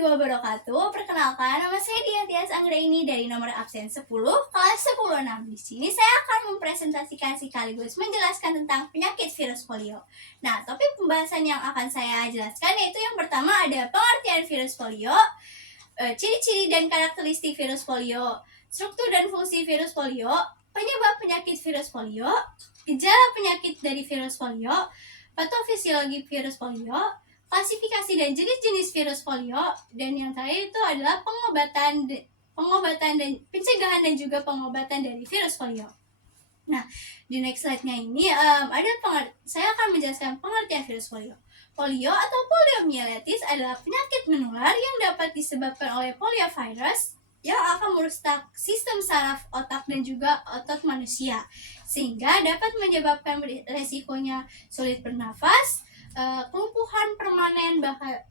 wabarakatuh. Perkenalkan, nama saya Dian Tias Anggraini dari nomor absen 10, kelas 10-6. Di sini saya akan mempresentasikan sekaligus menjelaskan tentang penyakit virus polio. Nah, topik pembahasan yang akan saya jelaskan yaitu yang pertama ada pengertian virus polio, ciri-ciri dan karakteristik virus polio, struktur dan fungsi virus polio, penyebab penyakit virus polio, gejala penyakit dari virus polio, patofisiologi virus polio, klasifikasi dan jenis-jenis virus polio, dan yang terakhir itu adalah pengobatan dan pencegahan dan juga pengobatan dari virus polio. Nah, di next slide-nya ini saya akan menjelaskan pengertian virus polio. Polio atau poliomyelitis adalah penyakit menular yang dapat disebabkan oleh poliovirus yang akan merusak sistem saraf otak dan juga otot manusia, sehingga dapat menyebabkan resikonya sulit bernafas, kelumpuhan permanen,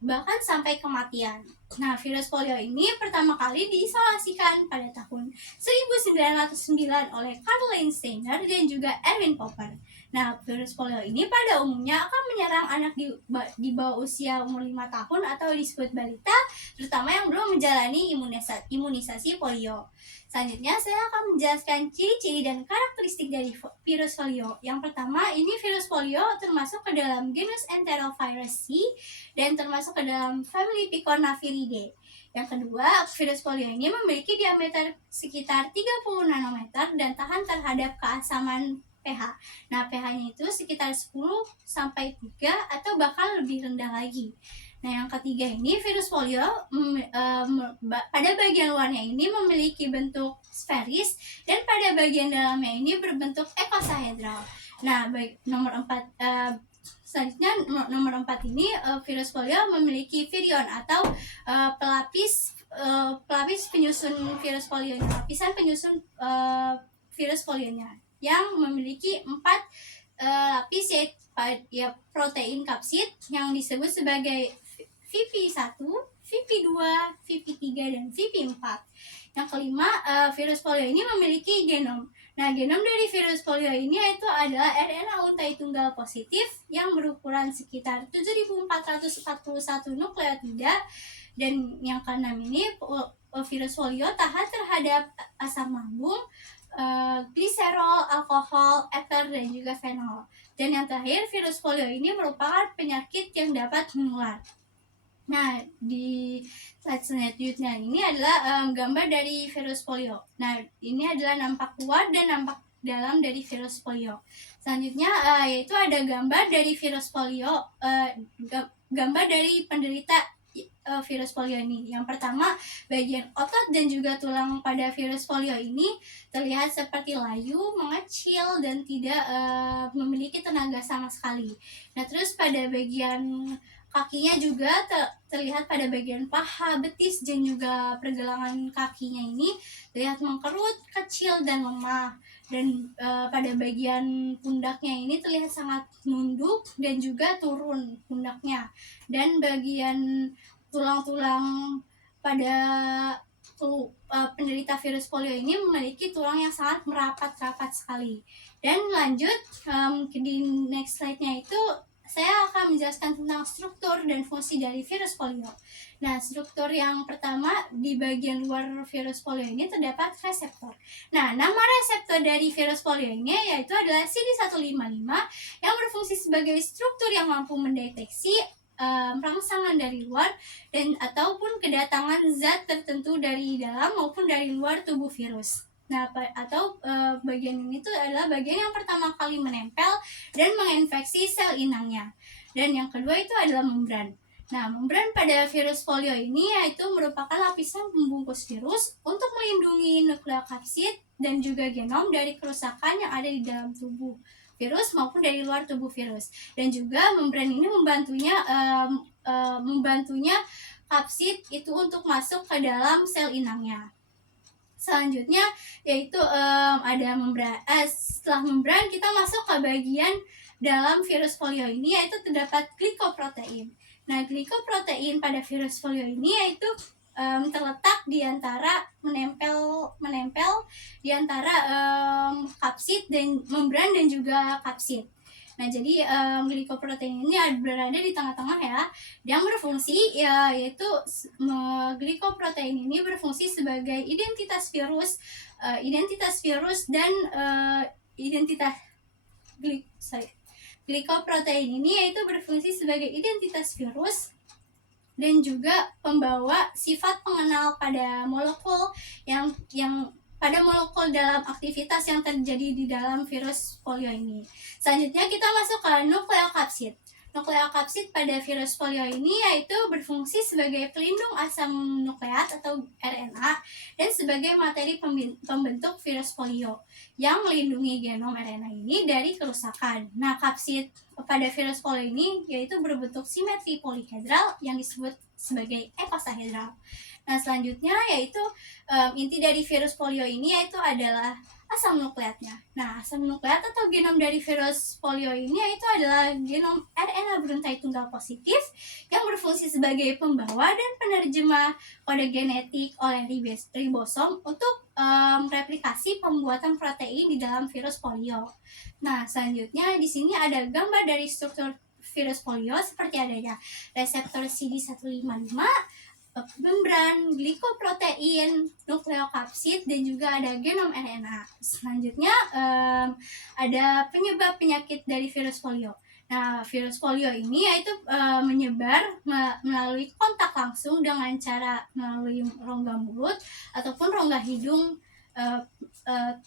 bahkan sampai kematian. Nah, virus polio ini pertama kali diisolasikan pada tahun 1909 oleh Caroline Steiner dan juga Erwin Popper. Nah, virus polio ini pada umumnya akan menyerang anak di bawah usia umur 5 tahun atau disebut balita, terutama yang belum menjalani imunisasi polio. Selanjutnya saya akan menjelaskan ciri-ciri dan karakteristik dari virus polio. Yang pertama, ini virus polio termasuk ke dalam genus Enterovirusi dan termasuk ke dalam famili Picornaviridae. Yang kedua, virus polio ini memiliki diameter sekitar 30 nanometer dan tahan terhadap keasaman pH. Nah, pH-nya itu sekitar 10 sampai 3 atau bahkan lebih rendah lagi. Nah, yang ketiga ini virus polio pada bagian luarnya ini memiliki bentuk sferis dan pada bagian dalamnya ini berbentuk ekosahedral. Nah, selanjutnya nomor 4 ini virus polio memiliki virion atau pelapis penyusun virus polionya, lapisan penyusun virus polionya yang memiliki 4 lapis yaitu protein kapsid yang disebut sebagai VP1, VP2, VP3, dan VP4. Yang kelima, virus polio ini memiliki genom. Nah, genom dari virus polio ini itu adalah RNA untai tunggal positif yang berukuran sekitar 7.441 nukleotida. Dan yang keenam ini, virus polio tahan terhadap asam lambung, gliserol, alkohol, eter, dan juga fenol. Dan yang terakhir, virus polio ini merupakan penyakit yang dapat menular. Nah, di slide selanjutnya ini adalah gambar dari virus polio. Nah, ini adalah nampak luar dan nampak dalam dari virus polio. Selanjutnya yaitu ada gambar dari virus polio, gambar dari penderita virus polio ini. Yang pertama, bagian otot dan juga tulang pada virus polio ini terlihat seperti layu, mengecil, dan tidak memiliki tenaga sama sekali. Nah, terus pada bagian kakinya juga terlihat pada bagian paha, betis, dan juga pergelangan kakinya ini terlihat mengkerut, kecil, dan lemah. Dan pada bagian pundaknya ini terlihat sangat nunduk dan juga turun pundaknya. Dan bagian tulang-tulang pada penderita virus polio ini memiliki tulang yang sangat merapat-rapat sekali. Dan lanjut di next slide-nya itu saya akan menjelaskan tentang struktur dan fungsi dari virus polio. Nah, struktur yang pertama di bagian luar virus polio ini terdapat reseptor. Nah, nama reseptor dari virus polio ini yaitu adalah CD155 yang berfungsi sebagai struktur yang mampu mendeteksi rangsangan dari luar dan ataupun kedatangan zat tertentu dari dalam maupun dari luar tubuh virus. Nah, bagian ini tuh adalah bagian yang pertama kali menempel dan menginfeksi sel inangnya. Dan yang kedua itu adalah membran. Nah, membran pada virus polio ini yaitu merupakan lapisan pembungkus virus untuk melindungi nukleokapsid dan juga genom dari kerusakan yang ada di dalam tubuh virus maupun dari luar tubuh virus. Dan juga membran ini membantunya kapsid itu untuk masuk ke dalam sel inangnya. Selanjutnya yaitu ada membran. Setelah membran kita masuk ke bagian dalam virus polio ini yaitu terdapat glikoprotein. Nah, glikoprotein pada virus polio ini yaitu terletak di antara menempel di antara kapsid dan membran dan juga kapsid. Nah, jadi glikoprotein ini berada di tengah-tengah ya, yang berfungsi yaitu glikoprotein ini berfungsi sebagai identitas virus dan glikoprotein ini yaitu berfungsi sebagai identitas virus dan juga pembawa sifat pengenal pada molekul yang pada molekul dalam aktivitas yang terjadi di dalam virus polio ini. Selanjutnya kita masuk ke nukleokapsid. Nukleokapsid pada virus polio ini yaitu berfungsi sebagai pelindung asam nukleat atau RNA dan sebagai materi pembentuk virus polio yang melindungi genom RNA ini dari kerusakan. Nah, kapsid pada virus polio ini yaitu berbentuk simetri polihedral yang disebut sebagai ekosahedral. Nah, selanjutnya yaitu inti dari virus polio ini yaitu adalah asam nukleatnya. Nah, asam nukleat atau genom dari virus polio ini yaitu adalah genom RNA beruntai tunggal positif yang berfungsi sebagai pembawa dan penerjemah kode genetik oleh ribosom untuk replikasi pembuatan protein di dalam virus polio. Nah, selanjutnya di sini ada gambar dari struktur virus polio seperti adanya reseptor CD155, membran, glikoprotein, nukleokapsid, dan juga ada genom RNA. Selanjutnya ada penyebab penyakit dari virus polio. Nah, virus polio ini yaitu menyebar melalui kontak langsung dengan cara melalui rongga mulut ataupun rongga hidung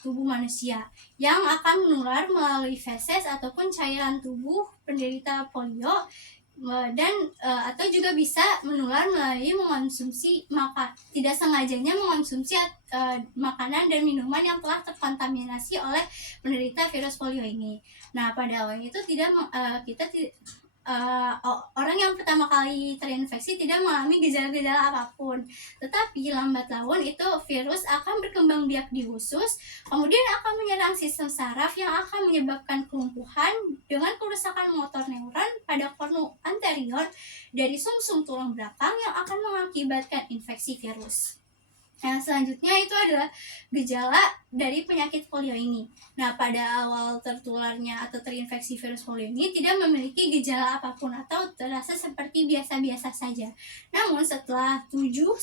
tubuh manusia yang akan menular melalui feses ataupun cairan tubuh penderita polio dan atau juga bisa menular melalui mengonsumsi tidak sengajanya mengonsumsi makanan dan minuman yang telah terkontaminasi oleh penderita virus polio ini. Nah, pada awalnya itu orang yang pertama kali terinfeksi tidak mengalami gejala-gejala apapun, tetapi lambat laun itu virus akan berkembang biak di usus, kemudian akan menyerang sistem saraf yang akan menyebabkan kelumpuhan dengan kerusakan motor neuron pada kornu anterior dari sumsum tulang belakang yang akan mengakibatkan infeksi virus. Yang selanjutnya itu adalah gejala dari penyakit polio ini. Nah, pada awal tertularnya atau terinfeksi virus polio ini tidak memiliki gejala apapun atau terasa seperti biasa-biasa saja. Namun setelah 7-10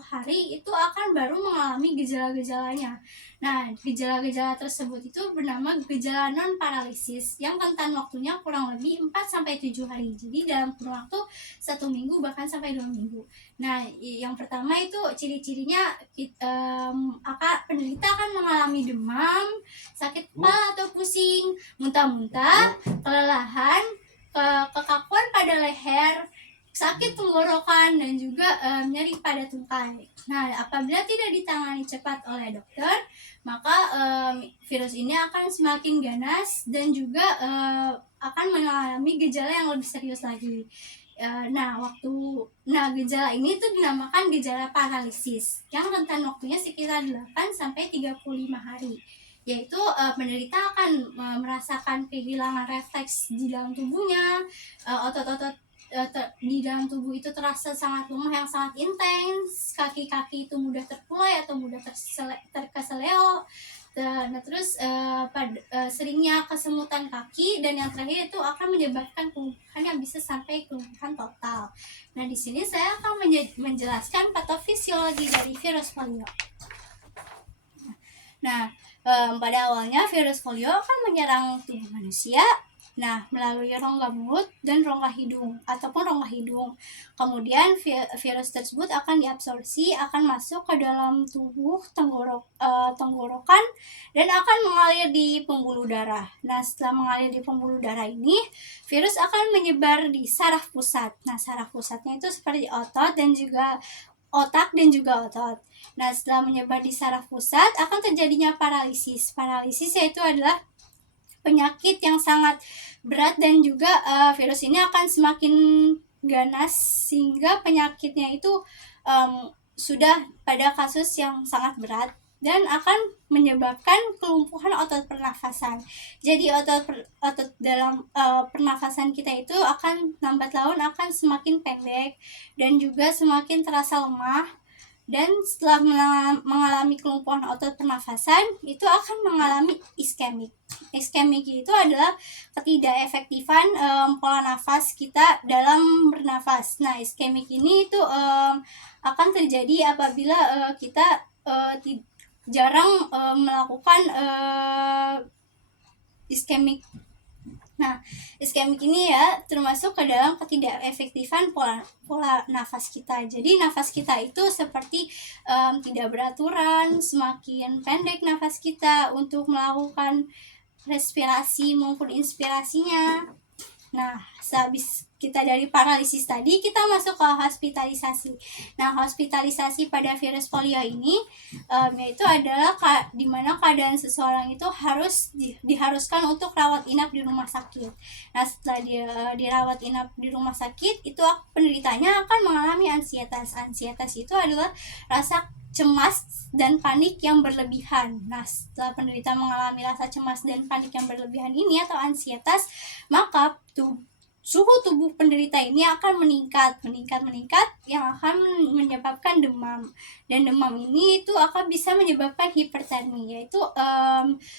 hari itu akan baru mengalami gejala-gejalanya. Nah, gejala-gejala tersebut itu bernama gejala non-paralisis yang rentan waktunya kurang lebih 4-7 hari. Jadi dalam kurun waktu 1 minggu bahkan sampai 2 minggu. Nah, yang pertama itu ciri-cirinya penderita akan mengalami demam, sakit kepala atau pusing, muntah-muntah, kelelahan, kekakuan pada leher, sakit tenggorokan, dan juga nyeri pada tungkai. Nah, apabila tidak ditangani cepat oleh dokter, maka virus ini akan semakin ganas dan juga akan mengalami gejala yang lebih serius lagi. Gejala ini tuh dinamakan gejala paralisis yang rentan waktunya sekitar 8-35 hari, yaitu penderita akan merasakan kehilangan refleks di dalam tubuhnya, otot-otot di dalam tubuh itu terasa sangat lemah yang sangat intens, kaki-kaki itu mudah terkulai atau mudah terkeseleo. Nah, terus seringnya kesemutan kaki, dan yang terakhir itu akan menyebabkan kelumpuhan yang bisa sampai kelumpuhan total. Nah, di sini saya akan menjelaskan patofisiologi dari virus polio. Nah, pada awalnya virus polio akan menyerang tubuh manusia. Nah, melalui rongga mulut dan rongga hidung ataupun rongga hidung. Kemudian virus tersebut akan diabsorpsi, akan masuk ke dalam tubuh tenggorokan dan akan mengalir di pembuluh darah. Nah, setelah mengalir di pembuluh darah ini, virus akan menyebar di saraf pusat. Nah, saraf pusatnya itu seperti otak dan juga otot. Nah, setelah menyebar di saraf pusat akan terjadinya paralisis. Paralisis yaitu adalah penyakit yang sangat berat dan juga virus ini akan semakin ganas sehingga penyakitnya itu sudah pada kasus yang sangat berat dan akan menyebabkan kelumpuhan otot pernafasan. Jadi otot dalam pernafasan kita itu akan lambat laun akan semakin pendek dan juga semakin terasa lemah. Dan setelah mengalami kelumpuhan otot pernafasan, itu akan mengalami iskemik. Iskemik itu adalah ketidakefektifan pola nafas kita dalam bernafas. Nah, iskemik ini itu akan terjadi apabila kita jarang melakukan iskemik. Nah, iskemik ini ya termasuk ke dalam ketidakefektifan pola nafas kita. Jadi nafas kita itu seperti tidak beraturan, semakin pendek nafas kita untuk melakukan respirasi maupun inspirasinya. Nah, sehabis kita dari paralisis tadi, kita masuk ke hospitalisasi. Nah, hospitalisasi pada virus polio ini yaitu adalah di mana keadaan seseorang itu harus diharuskan untuk rawat inap di rumah sakit. Nah, setelah dia dirawat inap di rumah sakit, itu penderitanya akan mengalami ansietas. Ansietas itu adalah rasa cemas dan panik yang berlebihan. Nah, setelah penderita mengalami rasa cemas dan panik yang berlebihan ini atau ansietas, maka suhu tubuh penderita ini akan meningkat yang akan menyebabkan demam. Dan demam ini itu akan bisa menyebabkan hipertermi, yaitu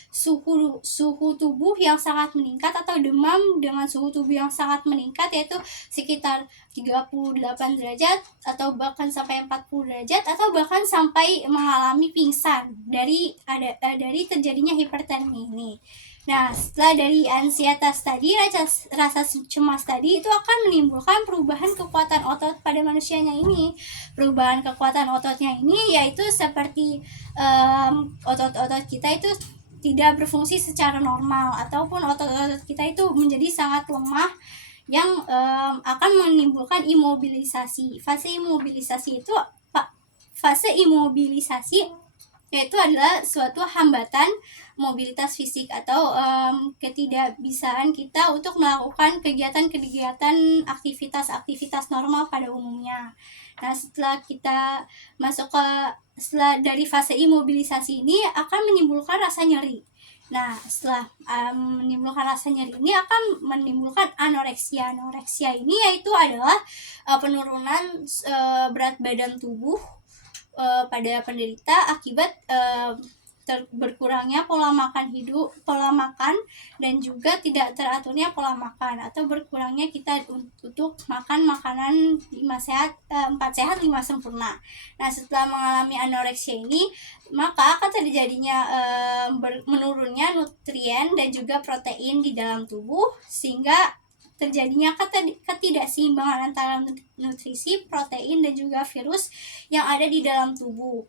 suhu tubuh yang sangat meningkat atau demam dengan suhu tubuh yang sangat meningkat, yaitu sekitar 38 derajat atau bahkan sampai 40 derajat atau bahkan sampai mengalami pingsan dari terjadinya hipertermi ini. Nah, setelah dari ansietas tadi, rasa cemas tadi itu akan menimbulkan perubahan kekuatan otot pada manusianya ini. Perubahan kekuatan ototnya ini yaitu seperti otot-otot kita itu tidak berfungsi secara normal, ataupun otot-otot kita itu menjadi sangat lemah yang akan menimbulkan imobilisasi. Fase imobilisasi yaitu adalah suatu hambatan mobilitas fisik atau ketidakbisaan kita untuk melakukan kegiatan-kegiatan aktivitas normal pada umumnya. Nah, setelah dari fase imobilisasi ini akan menimbulkan rasa nyeri. Nah, setelah menimbulkan rasa nyeri ini akan menimbulkan anoreksia. Anoreksia ini yaitu adalah penurunan berat badan tubuh pada penderita akibat berkurangnya pola makan dan juga tidak teraturnya pola makan, atau berkurangnya kita untuk makan makanan 4 sehat 5 sempurna. Nah, setelah mengalami anoreksia ini, maka akan terjadinya menurunnya nutrien dan juga protein di dalam tubuh, sehingga terjadinya ketidakseimbangan antara nutrisi, protein, dan juga virus yang ada di dalam tubuh,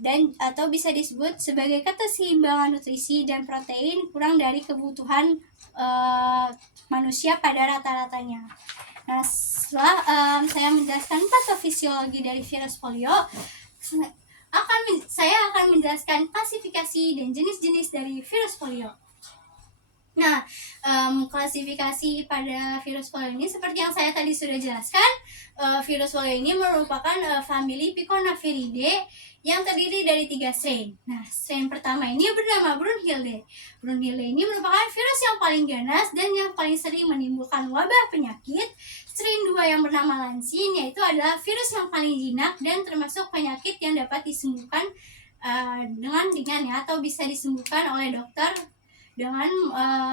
dan atau bisa disebut sebagai keseimbangan nutrisi dan protein kurang dari kebutuhan manusia pada rata-ratanya. Nah, setelah saya menjelaskan patofisiologi dari virus polio, saya akan menjelaskan klasifikasi dan jenis-jenis dari virus polio. Nah, klasifikasi pada virus polio ini seperti yang saya tadi sudah jelaskan, virus polio ini merupakan famili Piconaviridae yang terdiri dari 3 strain. Nah, strain pertama ini bernama Brunhilde. Brunhilde ini merupakan virus yang paling ganas dan yang paling sering menimbulkan wabah penyakit. Strain 2 yang bernama Lancin, yaitu adalah virus yang paling jinak dan termasuk penyakit yang dapat disembuhkan dengan ringan atau bisa disembuhkan oleh dokter dengan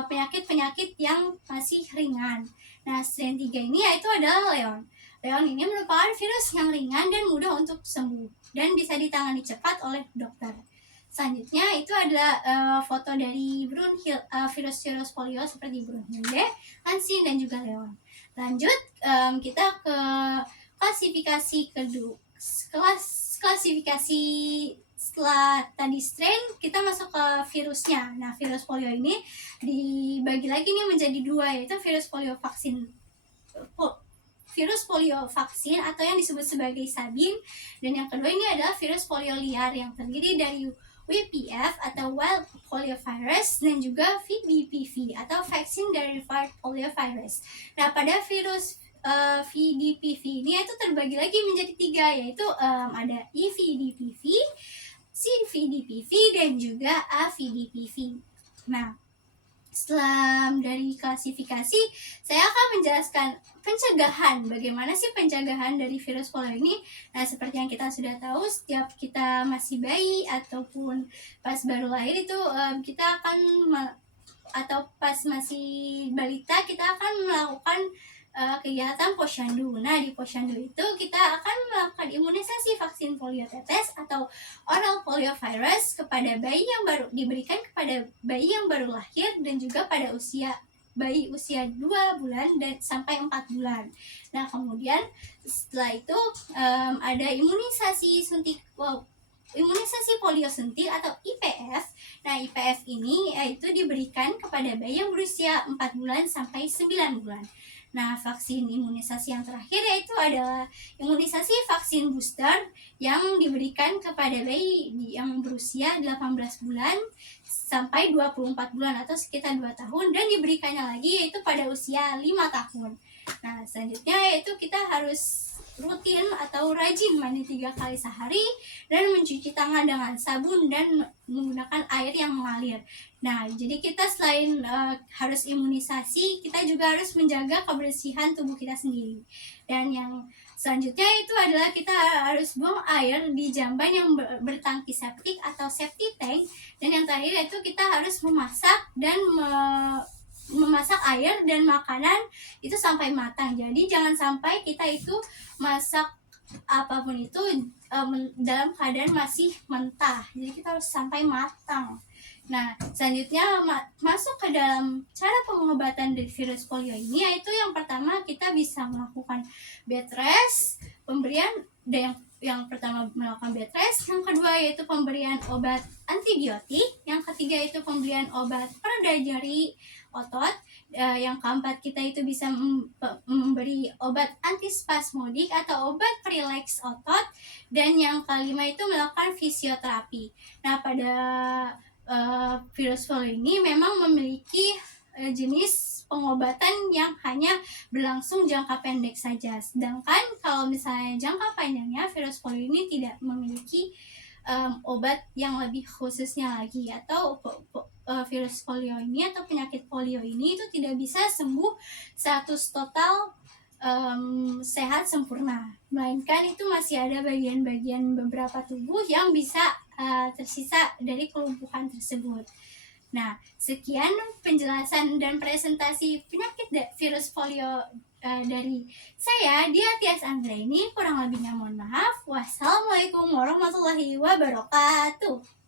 penyakit-penyakit yang masih ringan. Nah, strain 3 ini yaitu adalah Leon. Leon ini merupakan virus yang ringan dan mudah untuk sembuh dan bisa ditangani cepat oleh dokter. Selanjutnya itu adalah foto dari virus polio seperti Brunhilde, Lancin, dan juga Leon. Lanjut, kita ke klasifikasi kedua. Klasifikasi setelah tadi strain, kita masuk ke virusnya. Nah, virus polio ini dibagi lagi nih menjadi 2, yaitu virus polio vaksin atau yang disebut sebagai Sabin, dan yang kedua ini adalah virus polio liar yang terdiri dari WPV atau Wild Poliovirus dan juga VDPV atau Vaccine Derived Poliovirus. Nah, pada virus VDPV ini itu terbagi lagi menjadi 3, yaitu ada EVDPV, CVDPV, dan juga AVDPV. Nah, Setelah dari klasifikasi, saya akan menjelaskan pencegahan. Bagaimana sih pencegahan dari virus polio ini? Nah, seperti yang kita sudah tahu, setiap kita masih bayi ataupun pas baru lahir itu kita akan atau pas masih balita kita akan melakukan kegiatan posyandu. Nah, di posyandu itu kita akan melakukan imunisasi vaksin polio tetes atau oral poliovirus kepada bayi yang baru diberikan kepada bayi yang baru lahir dan juga pada bayi usia 2 bulan dan sampai 4 bulan. Nah, kemudian setelah itu ada imunisasi polio suntik atau IPF. Nah, IPF ini itu diberikan kepada bayi yang berusia 4 bulan sampai 9 bulan. Nah, vaksin imunisasi yang terakhir yaitu adalah imunisasi vaksin booster yang diberikan kepada bayi yang berusia 18 bulan sampai 24 bulan atau sekitar 2 tahun dan diberikannya lagi yaitu pada usia 5 tahun. Nah, selanjutnya yaitu kita harus rutin atau rajin mandi 3 kali sehari dan mencuci tangan dengan sabun dan menggunakan air yang mengalir. Nah, jadi kita selain harus imunisasi, kita juga harus menjaga kebersihan tubuh kita sendiri. Dan yang selanjutnya itu adalah kita harus buang air di jamban yang bertangki septik atau septic tank. Dan yang terakhir itu kita harus memasak dan memasak air dan makanan itu sampai matang. Jadi jangan sampai kita itu masak apapun itu dalam keadaan masih mentah. Jadi kita harus sampai matang. Nah, selanjutnya masuk ke dalam cara pengobatan dari virus polio ini, yaitu yang pertama kita bisa melakukan bed rest, pemberian yang pertama melakukan bed rest, yang kedua yaitu pemberian obat antibiotik, yang ketiga itu pemberian obat pereda nyeri otot, yang keempat kita itu bisa memberi obat antispasmodik atau obat perileks otot, dan yang kelima itu melakukan fisioterapi. Nah, pada virus polio ini memang memiliki jenis pengobatan yang hanya berlangsung jangka pendek saja. Sedangkan kalau misalnya jangka panjangnya, virus polio ini tidak memiliki obat yang lebih khususnya lagi, atau virus polio ini atau penyakit polio ini itu tidak bisa sembuh 100% total sehat sempurna, melainkan itu masih ada bagian-bagian beberapa tubuh yang bisa tersisa dari kelumpuhan tersebut. Nah, sekian penjelasan dan presentasi penyakit virus polio dari saya, Dia Tias Anggraini. Kurang lebihnya mohon maaf. Wassalamualaikum warahmatullahi wabarakatuh.